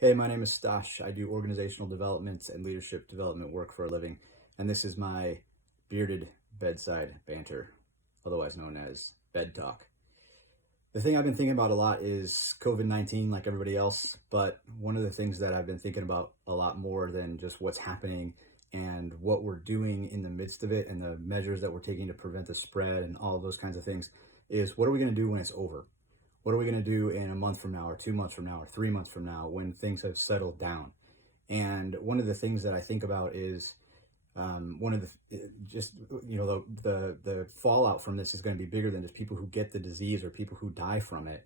Hey, my name is Stash. I do organizational development and leadership development work for a living, and this is my bearded bedside banter, otherwise known as bed talk. The thing I've been thinking about a lot is COVID-19, like everybody else, but one of the things that I've been thinking about a lot more than just what's happening and what we're doing in the midst of it and the measures that we're taking to prevent the spread and all of those kinds of things is what are we going to do when it's over? What are we going to do in a month from now, or 2 months from now, or 3 months from now when things have settled down? And one of the things that I think about is one of the just the fallout from this is going to be bigger than just people who get the disease or people who die from it,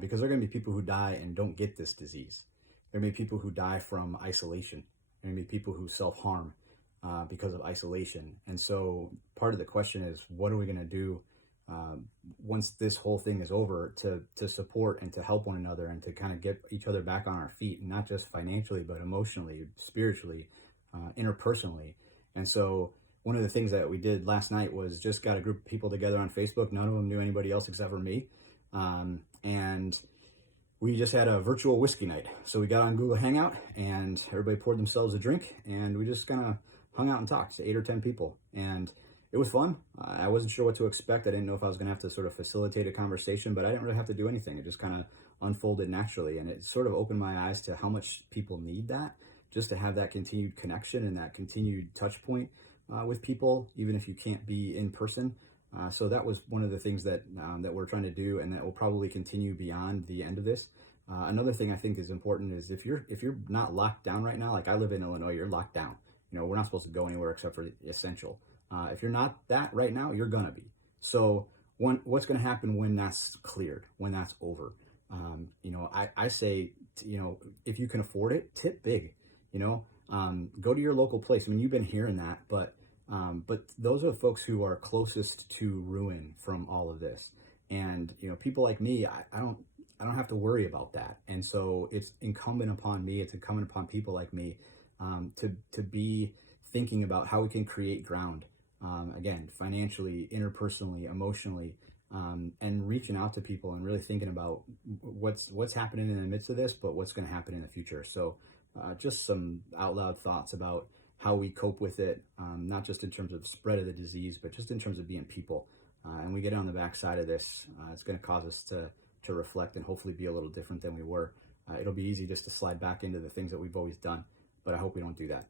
because there are going to be people who die and don't get this disease. There may be people who die from isolation. There may be people who self-harm because of isolation. And so part of the question is, what are we going to do once this whole thing is over to support and to help one another and to kind of get each other back on our feet, and not just financially, but emotionally, spiritually, interpersonally. And so one of the things that we did last night was just got a group of people together on Facebook. None of them knew anybody else except for me. And we just had a virtual whiskey night. So we got on Google Hangout and everybody poured themselves a drink and we just kind of hung out and talked to 8 or 10 people. And it was fun. I wasn't sure what to expect. I didn't know if I was going to have to sort of facilitate a conversation, but I didn't really have to do anything. It just kind of unfolded naturally. And it sort of opened my eyes to how much people need that, just to have that continued connection and that continued touch point with people, even if you can't be in person. So that was one of the things that we're trying to do, and that will probably continue beyond the end of this. Another thing I think is important is if you're not locked down right now, like I live in Illinois, you're locked down. You know, we're not supposed to go anywhere except for essential. If you're not that right now, you're gonna be. So what's gonna happen when that's cleared, when that's over? I say, if you can afford it, tip big. Go to your local place. I mean, you've been hearing that, but those are the folks who are closest to ruin from all of this. And people like me, I don't have to worry about that. And so it's incumbent upon me. It's incumbent upon people like me to be thinking about how we can create ground. Again, financially, interpersonally, emotionally, and reaching out to people and really thinking about what's happening in the midst of this, but what's going to happen in the future. So just some out loud thoughts about how we cope with it, not just in terms of spread of the disease, but just in terms of being people. And we get on the backside of this, it's going to cause us to reflect and hopefully be a little different than we were. It'll be easy just to slide back into the things that we've always done, but I hope we don't do that.